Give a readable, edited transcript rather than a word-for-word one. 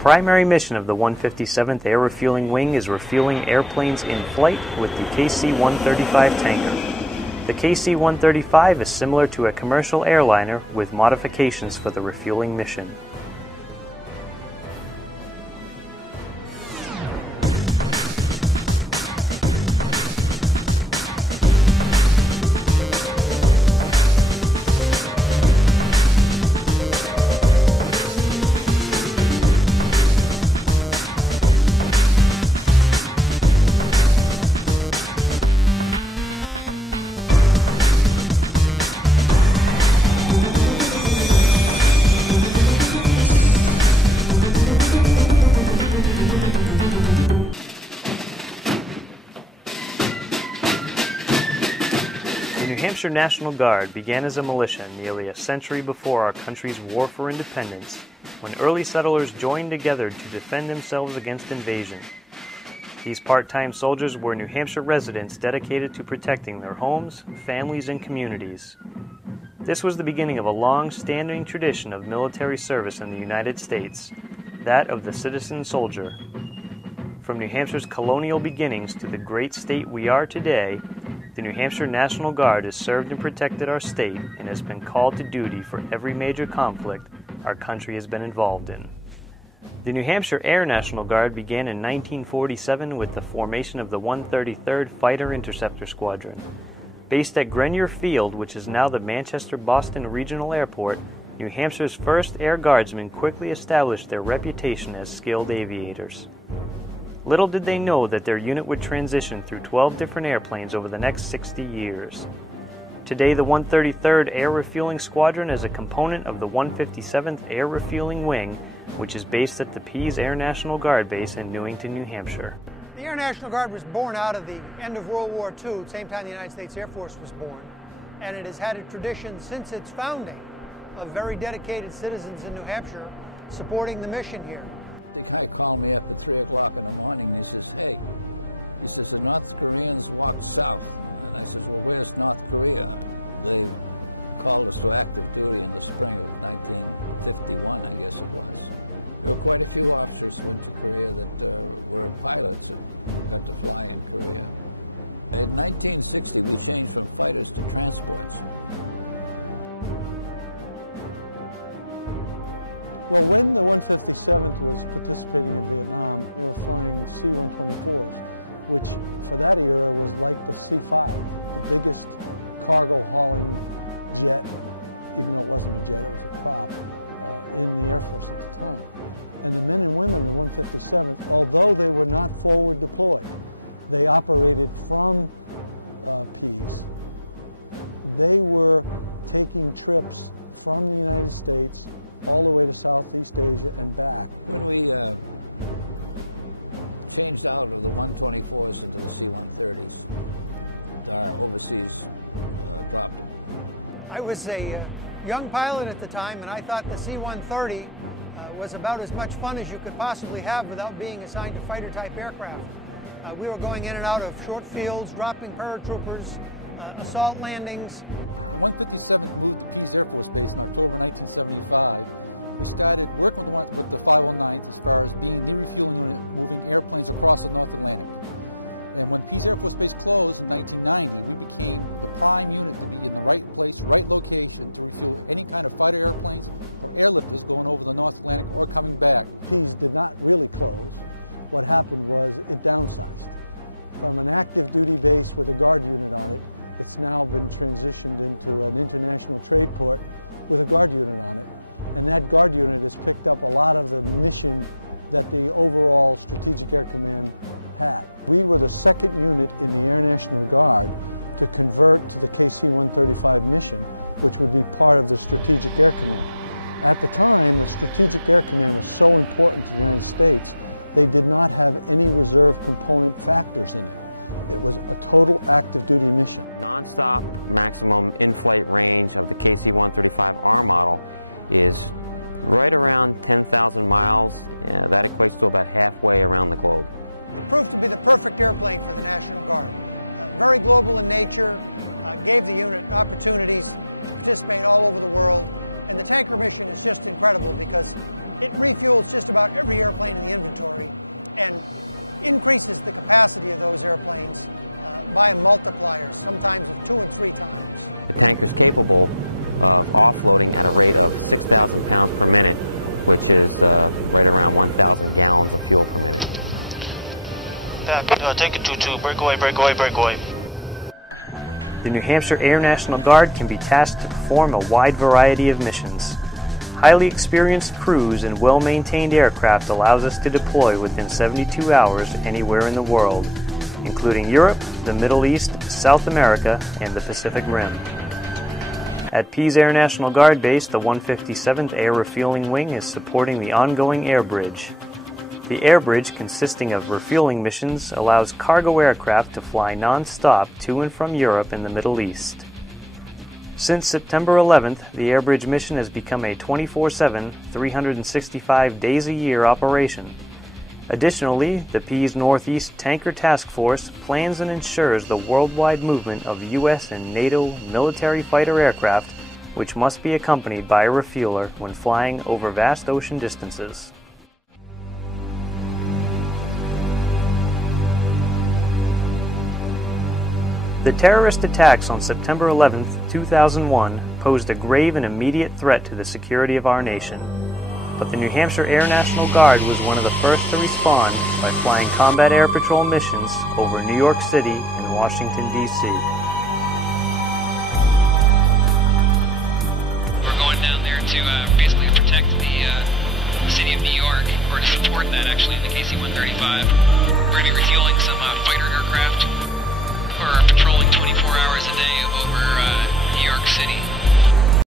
primary mission of the 157th Air Refueling Wing is refueling airplanes in flight with the KC-135 tanker. The KC-135 is similar to a commercial airliner with modifications for the refueling mission. The New Hampshire National Guard began as a militia nearly a century before our country's war for independence, when early settlers joined together to defend themselves against invasion. These part-time soldiers were New Hampshire residents dedicated to protecting their homes, families, and communities. This was the beginning of a long-standing tradition of military service in the United States, that of the citizen soldier. From New Hampshire's colonial beginnings to the great state we are today, the New Hampshire National Guard has served and protected our state and has been called to duty for every major conflict our country has been involved in. The New Hampshire Air National Guard began in 1947 with the formation of the 133rd Fighter Interceptor Squadron. Based at Grenier Field, which is now the Manchester-Boston Regional Airport, New Hampshire's first Air Guardsmen quickly established their reputation as skilled aviators. Little did they know that their unit would transition through 12 different airplanes over the next 60 years. Today, the 133rd Air Refueling Squadron is a component of the 157th Air Refueling Wing, which is based at the Pease Air National Guard Base in Newington, New Hampshire. The Air National Guard was born out of the end of World War II, same time the United States Air Force was born, and it has had a tradition since its founding of very dedicated citizens in New Hampshire supporting the mission here. The guy called me up at 3 o'clock in the morning and he says, hey, he says, the North Koreans walked south. And I says, well, where's North Korea? They called us to active duty in the spring of 1951, I guess it was. There were quite a few officers who went to Korea that were pilots that got to fly in Korea. In 1960, we changed from fighters to transports. Well, when the 157th was participating in Vietnam, they were flying C-124s, which for that era was like the C-5, the biggest cargo hauling jet, even though it wasn't a jet, it was a prop, in the Air Force at the time. And the men and women in the 157th, although they were not forward deployed, they operated from Pease. They were taking trips from the United States all the way to Southeast Asia and back. When we changed out of the 124s into the C-130s, our overseas dropped. I was a young pilot at the time, and I thought the C-130 was about as much fun as you could possibly have without being assigned to fighter-type aircraft. We were going in and out of short fields, dropping paratroopers, assault landings. When 157th moved to Pease Air Force Base in October 1975, we started working with the 509th as far as being the refueling unit moving airplanes across the North Atlantic. And when Pease Air Force Base closed in 1990, we became the prime unit to be in the right place, right location to refuel any kind of fighter airplanes or airlifters going over the North Atlantic or coming back. Pease did not really close. What happened was it downsized. From an active duty base with a guard unit on it, it's now been transitioned into an international trade port with a guard unit on it. And that guard unit has picked up a lot of the mission that the overall Strategic Air Command had. We were the second unit in the Air National Guard to convert to the KC-135 mission, which would be part of the Strategic Air Command. At the time, the Strategic Air Command was so important to the United States, they did not have any reserve component factors in it. It was a total active duty mission. Non-stop maximum in-flight range of the KC-135R model is right around 10,000 miles. That equates to about halfway around the globe. It proved to be the perfect airplane for the National Guard. Very global in nature, gave the unit opportunities to participate all over the world. And the tanker mission is just incredible because It refuels just about every airplane in the inventory and increases the capacity of those airplanes by multipliers, sometimes of 2 and 3 times. The tanker is capable of offloading at a rate of 6,000 pounds per minute, which is right around 1,000 gallons of fuel per minute. Take it 2-2, break away, break away, break away. The New Hampshire Air National Guard can be tasked to perform a wide variety of missions. Highly experienced crews and well-maintained aircraft allows us to deploy within 72 hours anywhere in the world, including Europe, the Middle East, South America, and the Pacific Rim. At Pease Air National Guard Base, the 157th Air Refueling Wing is supporting the ongoing air bridge. The air bridge, consisting of refueling missions, allows cargo aircraft to fly non-stop to and from Europe and the Middle East. Since September 11th, the air bridge mission has become a 24/7, 365 days a year operation. Additionally, the Pease Northeast Tanker Task Force plans and ensures the worldwide movement of U.S. and NATO military fighter aircraft, which must be accompanied by a refueler when flying over vast ocean distances. The terrorist attacks on September 11, 2001 posed a grave and immediate threat to the security of our nation. But the New Hampshire Air National Guard was one of the first to respond by flying combat air patrol missions over New York City and Washington, D.C. We're going down there to basically protect the city of New York, or to support that actually in the KC-135. We're going to be refueling